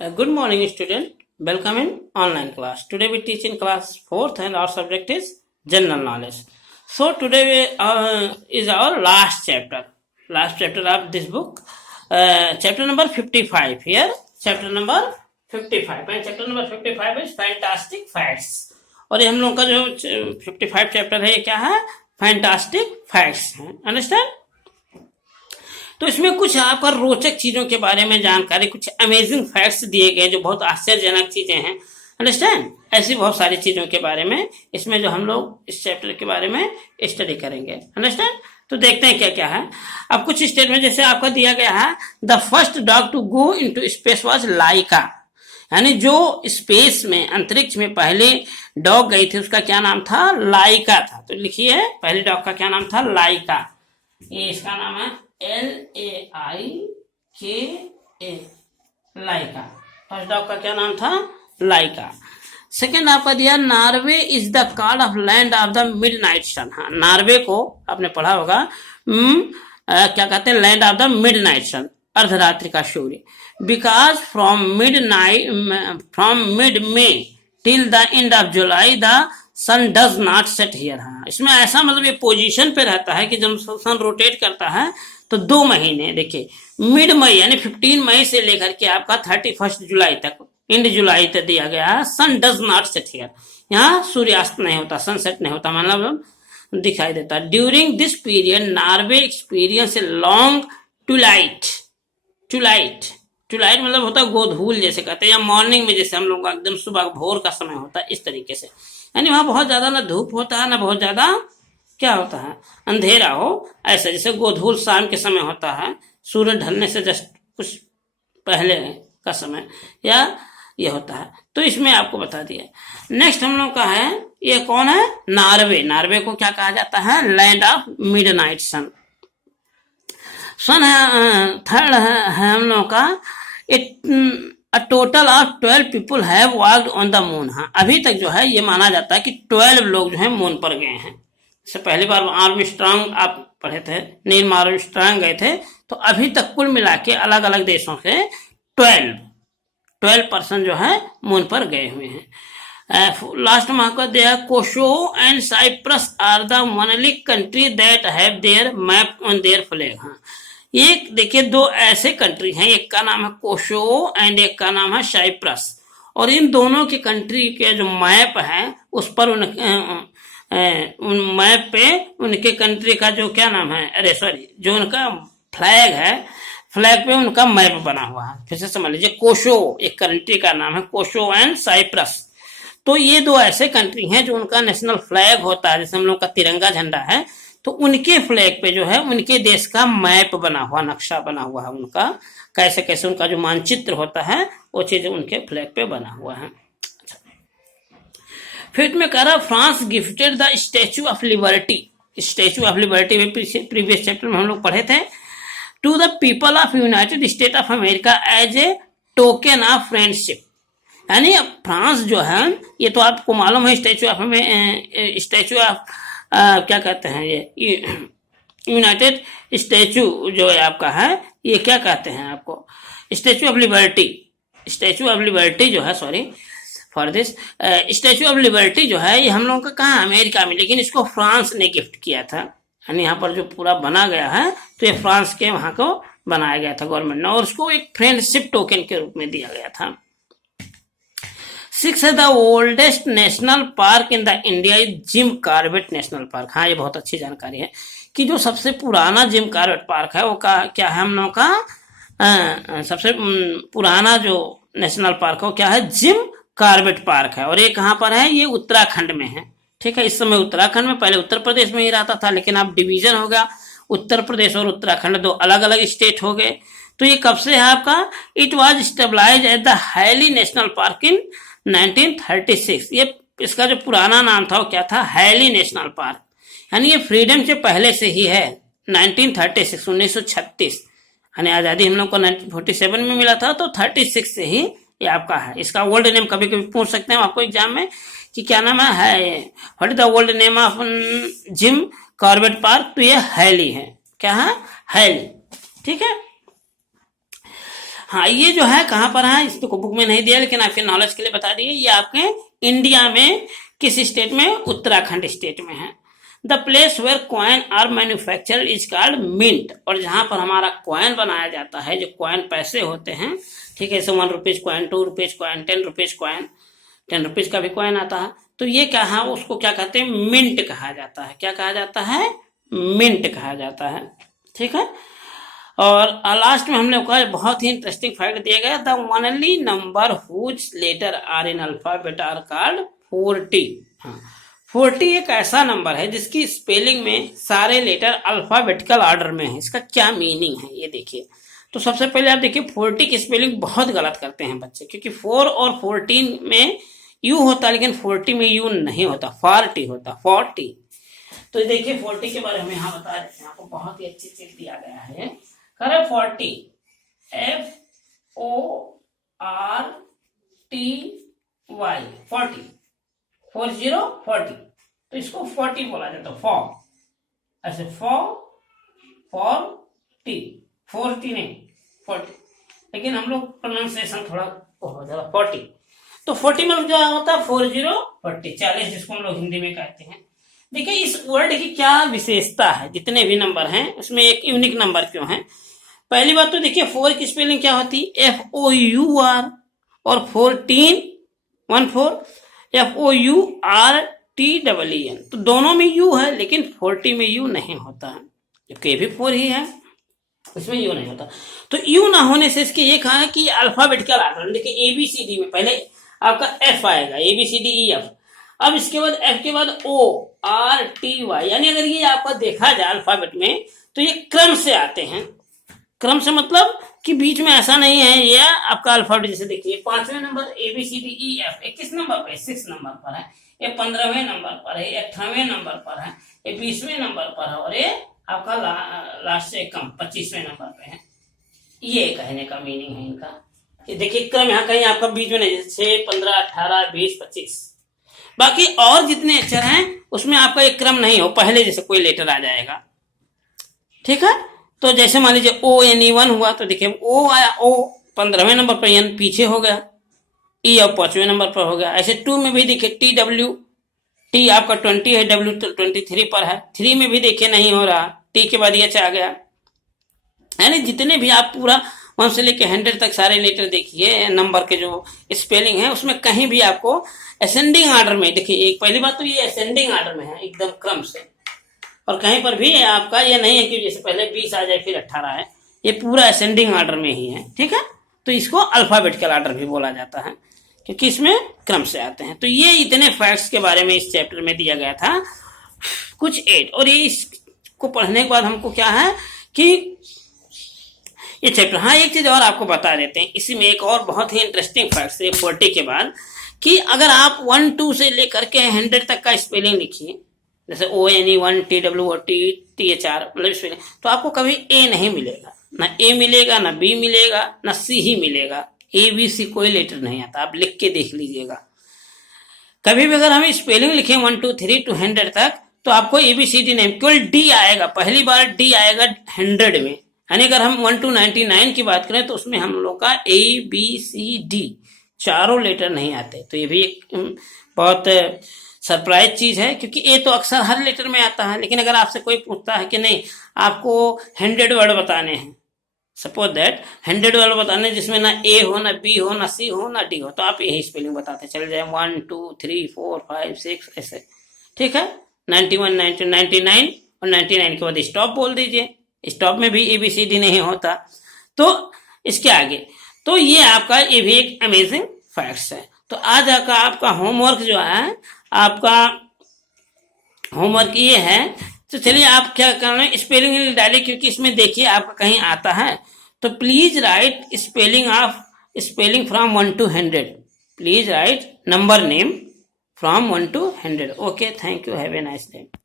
Good morning, student. Welcome in online class. Today we teach in class 4th and our subject is general knowledge. So today is our last chapter. Last chapter of this book. Chapter number 55. Here, chapter number 55. And chapter number 55 is fantastic facts. और ये हम लोग का जो 55 chapter है ये क्या है? फैंटास्टिक फैक्ट्स है. अंडरस्टैंड? तो इसमें कुछ आपका रोचक चीजों के बारे में जानकारी, कुछ अमेजिंग फैक्ट्स दिए गए जो बहुत आश्चर्यजनक चीजें हैं. अंडरस्टैंड? ऐसी बहुत सारी चीजों के बारे में इसमें जो हम लोग इस चैप्टर के बारे में स्टडी करेंगे. अंडरस्टैंड? तो देखते हैं क्या क्या है. अब कुछ स्टेटमेंट जैसे आपका दिया गया है, the first dog to go into space was Laika. यानी जो स्पेस में, अंतरिक्ष में पहले डॉग गई थी उसका क्या नाम था? लाइका था. तो लिखिए, पहले डॉग का क्या नाम था? लाइका. ये इसका नाम है LAIKA, लाइका. फर्स्ट डॉग का क्या नाम था? लाइका. सेकेंड आपका दिया, Norway is the call of land of the midnight sun. हाँ, नॉर्वे को आपने पढ़ा होगा क्या कहते हैं? Land of the midnight sun, अर्धरात्रि का सूर्य. Because from mid May till the end of July the sun does not set here. हाँ, इसमें ऐसा मतलब ये पोजीशन पे रहता है कि जब सन रोटेट करता है तो 2 महीने, देखिए मिड मई यानी 15 मई से लेकर के आपका 31 जुलाई तक, एंड जुलाई तक दिया गया है. सन डज नॉट सेट हियर, यहाँ सूर्यास्त नहीं होता, सनसेट नहीं होता, मतलब दिखाई देता. During this period Norway experience a long twilight. Twilight मतलब होता है गोधूल जैसे कहते हैं, या मॉर्निंग में जैसे हम लोग का एकदम सुबह भोर का समय होता है, इस तरीके से. यानी वहां बहुत ज्यादा ना धूप होता है ना बहुत ज्यादा क्या होता है, अंधेरा हो. ऐसा जैसे गोधूल शाम के समय होता है, सूरज ढलने से जस्ट कुछ पहले का समय, या ये होता है. तो इसमें आपको बता दिया. नेक्स्ट हम लोग का है, ये कौन है? नॉर्वे. नॉर्वे को क्या कहा जाता है? लैंड ऑफ मिडनाइट सन. सन है थर्ड है हम लोग का, A total of 12 people have walked on the moon. हाँ, अभी तक जो है ये माना जाता है कि 12 लोग जो है मून पर गए हैं. इससे पहली बार आर्मस्ट्रांग आप पढ़े थे, नील आर्मस्ट्रांग गए थे. तो अभी तक कुल मिला के अलग अलग देशों से 12 पर्सन जो है मून पर गए हुए हैं. लास्ट में आपको दिया, Kosovo and Cyprus are the only country that have their map on their flag. हाँ, एक देखिए 2 ऐसे कंट्री हैं, एक का नाम है कोसोवो एंड एक का नाम है साइप्रस. और इन दोनों की कंट्री के जो मैप है उस पर उन मैप पे उनके कंट्री का जो क्या नाम है, अरे सॉरी, जो उनका फ्लैग है, फ्लैग पे उनका मैप बना हुआ है. फिर से समझ लीजिए, कोसोवो एक कंट्री का नाम है, कोसोवो एंड साइप्रस. तो ये 2 ऐसे कंट्री हैं जो उनका नेशनल फ्लैग होता है, जैसे हम लोग का तिरंगा झंडा है, तो उनके फ्लैग पे जो है उनके देश का मैप बना हुआ, नक्शा बना हुआ है उनका, कैसे कैसे उनका जो मानचित्र होता है वो चीज उनके फ्लैग पे बना हुआ है. फिर में कह रहा, France gifted the Statue of Liberty. Statue of Liberty में प्रीवियस चैप्टर में हम लोग पढ़े थे, to the people of United State of America as a token of friendship. यानी फ्रांस जो है, ये तो आपको मालूम है, स्टैचू ऑफ क्या कहते हैं, ये यूनाइटेड स्टैचू जो है आपका है, ये क्या कहते हैं आपको? Statue of Liberty. Statue of liberty जो है, sorry for this, statue of liberty जो है ये हम लोगों का कहाँ? अमेरिका में, लेकिन इसको फ्रांस ने गिफ्ट किया था. यानी यहाँ पर जो पूरा बना गया है तो ये फ्रांस के वहां को बनाया गया था गवर्नमेंट ने, और उसको एक फ्रेंडशिप टोकन के रूप में दिया गया था. 6 है, the oldest national Park in the India is Jim Corbett national park. हाँ, ये बहुत अच्छी जानकारी है कि जो सबसे पुराना जिम कॉर्बेट पार्क है वो क्या है हम लोगों का? सबसे पुराना जो नेशनल पार्क है वो क्या है? जिम कॉर्बेट पार्क है. और ये कहाँ पर है? ये उत्तराखंड में है. ठीक है, इस समय उत्तराखंड में, पहले उत्तर प्रदेश में ही रहता था, लेकिन अब डिवीजन हो गया, उत्तर प्रदेश और उत्तराखंड 2 अलग अलग स्टेट हो गए. तो ये कब से है आपका? It was stabilize as the Hailey National Park in 1936. ये इसका जो पुराना नाम था वो क्या था? Hailey National Park. यानी ये फ्रीडम से पहले से ही है, 1936, 1936. यानी आज़ादी हम लोग को 1947 में मिला था, तो 36 से ही ये आपका है. इसका ओल्ड नेम कभी कभी पूछ सकते हैं आपको एग्जाम में कि क्या नाम है, what is the old name of Jim Corbett park? तो ये हैली है. क्या है? हैली. ठीक है. हाँ, ये जो है कहाँ पर है, इसको बुक में नहीं दिया लेकिन आपके नॉलेज के लिए बता दिए। ये आपके इंडिया में किस स्टेट में, उत्तराखंड स्टेट में है। The place where coin are manufacture is called mint, और जहाँ पर हमारा कॉइन बनाया जाता है, जो कॉइन पैसे होते हैं, ठीक है, जैसे 1 rupees coin, 2 rupees coin, 10 rupees coin, 10 rupees का भी कॉइन आता है, तो ये क्या है, उसको क्या कहते हैं, मिंट कहा जाता है। क्या कहा जाता है, मिंट कहा जाता है, ठीक है। और लास्ट में हम लोग का बहुत ही इंटरेस्टिंग फैक्ट दिया गया, the only number whose letter are in alphabet are called 40। हाँ, 40 एक ऐसा नंबर है जिसकी स्पेलिंग में सारे लेटर अल्फाबेटिकल ऑर्डर में है। इसका क्या मीनिंग है ये देखिए। तो सबसे पहले आप देखिए 40 की स्पेलिंग बहुत गलत करते हैं बच्चे, क्योंकि 4 और 14 में यू होता है लेकिन 40 में यू नहीं होता, 40 होता, 40। तो देखिए 40 के बारे में यहाँ बता देते हैं आपको, बहुत ही अच्छी चीज दिया गया है। करें 40, FORTY, 40, 40, 40, तो इसको 40 बोला जाता है, फॉर, ऐसे फॉर टी, 40 नहीं 40, लेकिन हम लोग प्रोनाउंसिएशन थोड़ा हो जाता 40। तो 40 में क्या होता है, 40, 40, 40 जिसको हम लोग हिंदी में कहते हैं। देखिए इस वर्ड की क्या विशेषता है, जितने भी नंबर हैं उसमें एक यूनिक नंबर क्यों है। पहली बात तो देखिए 4 की स्पेलिंग क्या होती है, FOUR, और 14, 14, FOURTEEN, तो दोनों में यू है लेकिन 40 में यू नहीं होता है, जबकि ये भी 4 ही है, इसमें यू नहीं होता। तो यू ना होने से इसके ये कहा है कि अल्फाबेटिकल ऑर्डर, देखिए ABCD में पहले आपका F आएगा, ABCDEF, अब इसके बाद F के बाद ORTY, यानी अगर ये आपका देखा जाए अल्फाबेट में तो ये क्रम से आते हैं। क्रम से मतलब कि बीच में ऐसा नहीं है, ये आपका अल्फाबेट जैसे देखिए 5वें नंबर ABCDEF, ये किस नंबर पर है, 6 नंबर पर है, ये 15वें नंबर पर है, ये 18वें नंबर पर है, ये 20वें नंबर पर है, और ये आपका लास्ट से कम 25वें नंबर पे है। ये कहने का मीनिंग है इनका। ये देखिए क्रम यहाँ कहीं आपका बीच में नहीं, 6, 15, 18, 20, 25। बाकी और जितने अक्षर हैं उसमें आपका एक क्रम नहीं हो, पहले जैसे कोई लेटर आ जाएगा, ठीक है। तो जैसे मान लीजिए ONE1 हुआ, तो देखिए O आया, O 15वें नंबर पर, N पीछे हो गया, E अब 5वें नंबर पर हो गया। ऐसे 2 में भी देखिए TW, T आपका 20 है, W 23 पर है, 3 में भी देखिए नहीं हो रहा, T के बाद H आ गया। यानी जितने भी आप पूरा 1 से लेकर 100 तक सारे लेटर देखिए, नंबर के जो स्पेलिंग है उसमें कहीं भी आपको असेंडिंग ऑर्डर में, देखिए एक पहली बात तो ये असेंडिंग ऑर्डर में है एकदम क्रम से, और कहीं पर भी आपका ये नहीं है कि जैसे पहले 20 आ जाए फिर 18 है, ये पूरा असेंडिंग ऑर्डर में ही है, ठीक है। तो इसको अल्फाबेटिकल ऑर्डर भी बोला जाता है क्योंकि इसमें क्रम से आते हैं। तो ये इतने फैक्ट्स के बारे में इस चैप्टर में दिया गया था, कुछ 8, और ये इसको पढ़ने के बाद हमको क्या है कि ये चैप्टर, हाँ एक चीज और आपको बता देते हैं, इसी में एक और बहुत ही इंटरेस्टिंग फैक्ट है 40 के बाद, कि अगर आप 1, 2 से लेकर के 100 तक का स्पेलिंग लिखिए, जैसे ONE1, TWOT, THR मतलब स्पेलिंग, तो आपको कभी A नहीं मिलेगा, ना A मिलेगा, ना B मिलेगा, ना C ही मिलेगा, ABC कोई लेटर नहीं आता, आप लिख के देख लीजिएगा। कभी भी अगर हम स्पेलिंग लिखें 1, 2, 3 to 100 तक, तो आपको ABCD नहीं, केवल D आएगा, पहली बार D आएगा 100 में। यानी अगर हम 1 to 99 की बात करें तो उसमें हम लोग का ABCD चारों लेटर नहीं आते। तो ये भी एक बहुत सरप्राइज चीज है, क्योंकि ए तो अक्सर हर लेटर में आता है, लेकिन अगर आपसे कोई पूछता है कि नहीं आपको 100 वर्ड बताने हैं, सपोज दैट 100 वर्ड बताने जिसमें ना ए हो, ना बी हो, ना सी हो, ना डी हो, तो आप यही स्पेलिंग बताते चले जाए, 1, 2, 3, 4, 5, 6 ऐसे, ठीक है। 91, 90, 99 और 99 के बाद स्टॉप बोल दीजिए, स्टॉप में भी ABCD नहीं होता। तो इसके आगे, तो ये आपका ये भी एक अमेजिंग फैक्ट्स है। तो आज आपका होमवर्क जो है, आपका होमवर्क ये है, तो चलिए आप क्या करना है, स्पेलिंग डालिए, क्योंकि इसमें देखिए आपका कहीं आता है, तो please right spelling from 1 to 100, please right number name from 1 to 100। Okay, thank you, have a nice day.